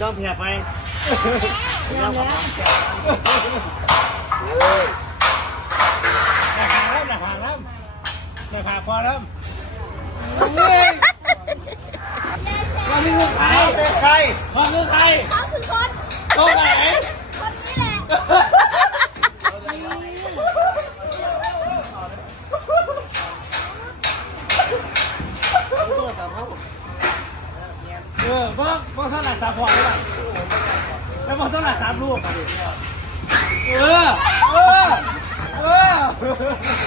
ยอมแพ้ไปยอมแล้วหน้าผากแล้วหน้าผาแล้วหน้าผาพอแล้วเรามีลูกใครเป็นใครขอคือใครเขาคือคนตไหน คนนี้แหละ บ้องเท่าไหร่สามพอได้แล้วบ้องเท่าไหร่สามลูกเออ เออ เออ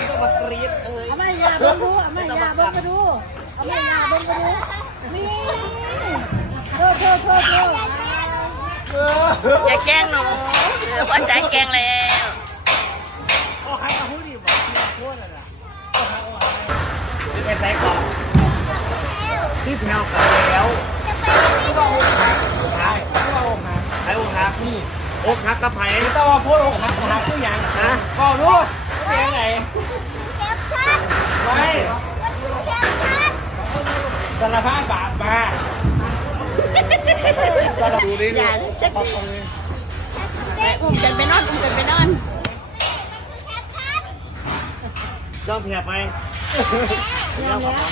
ต้อมากรีดเอ้ยเอาไม่ยาเบิ้งดูเอาไม่ยาเบิ้งมาดูเอาไม่ยาเบิ้งมาดูมีโทษโทษโทษโทษเอออย่าแกล้งหนูเดี๋ยวพ่อใจแกล้งแล้วโอ้ใครมาพูดดิบอกที่พูดอะไรล่ะโอ้ใครโอ้ใครจะไปใส่ก่อนที่แพ้วกันแล้วหักใช่ที่ว่าอกหัก ไอ้องค์ฮัก นี่อกฮักกับไผ่ไม่ต้องมาพูดอกหักหักทุกอย่างนะก็รู้เป็นยังไงไม่สารภาพบาปมาสารดูนี่อย่าชักไปอุ้มกันไปนอนอุ้มกันไปนอนยอมแพ้ไปยอมแล้ว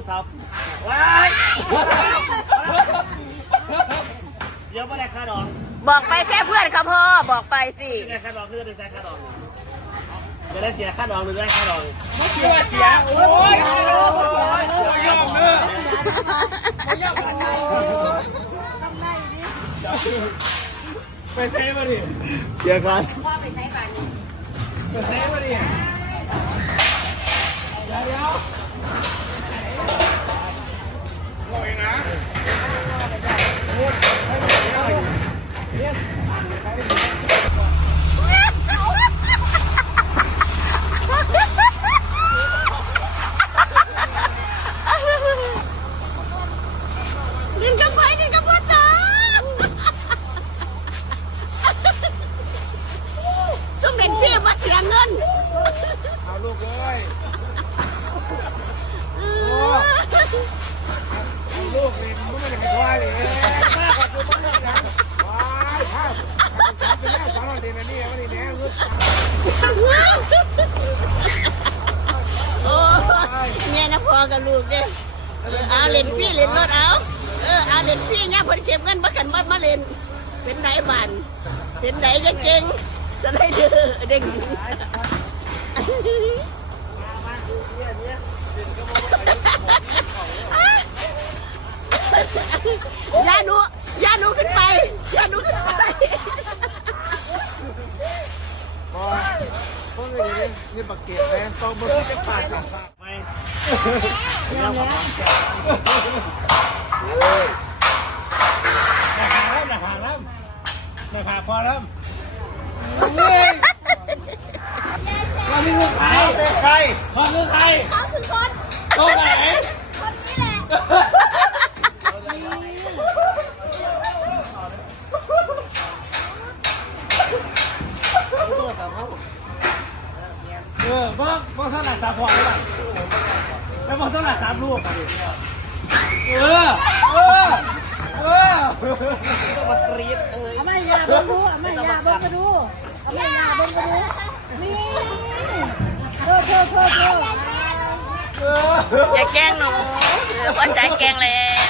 ผู้สาวว้ายเดี๋ยวไม่ได้ค่าดองบอกไปแค่เพื่อนครับพ่อบอกไปสิไม่ได้ค่าดองคือจะได้ค่าดองจะได้เสียค่าดองหรือได้ค่าดองเสียเสียโอ้ยโอ้ยยอมเนอะยอมไปเซฟมาดิเสียค่าไปเซฟมาดิเดี๋ยว ลูกเลยลูกเลยมึงไม่ได้ไปควายเลยมากกว่าตัวมึงนะว้ายภาพเป็นแม่สาวเด่นนี่วันนี้แม่รู้โอ้เนี่ยนะพ่อกับลูกเนี่ยเอาเล่นพี่เล่นรถเอาเออเอาเล่นพี่เนี่ยคนเก็บเงินมากันมามาเล่นเป็นไหนบ้านเป็นไหนจะเก่งจะได้ดื้อเด็ก ย่าหนูย่าหนูขึ้นไปย่าหนูขึ้นไปพวกนี้นี่ปักเก็ตแม่ต้องมาที่จะปาดกันไปยอมแล้วหน้าผากแล้วหน้าผากแล้วหน้าผากพอแล้ว เฮ้ยเรามีลูกใครเป็นใครขอคือใครเขาคือคนตรงไหนคนนี้แหละเออบ้องบ้องเท่าไหร่สามพอได้ป่ะแล้วบ้องเท่าไหร่สามลูกเออเออเออต้องมากรี๊ดเอ้ยเอไม่ยาบิ้งดูไม่ยาบิ้งมาดู เอาไม่ยาเบิ้งมาดูมีโทษโทษโทษโทษเอออย่าแกล้งหนูเดี๋ยวพ่อใจแกล้งแล้ว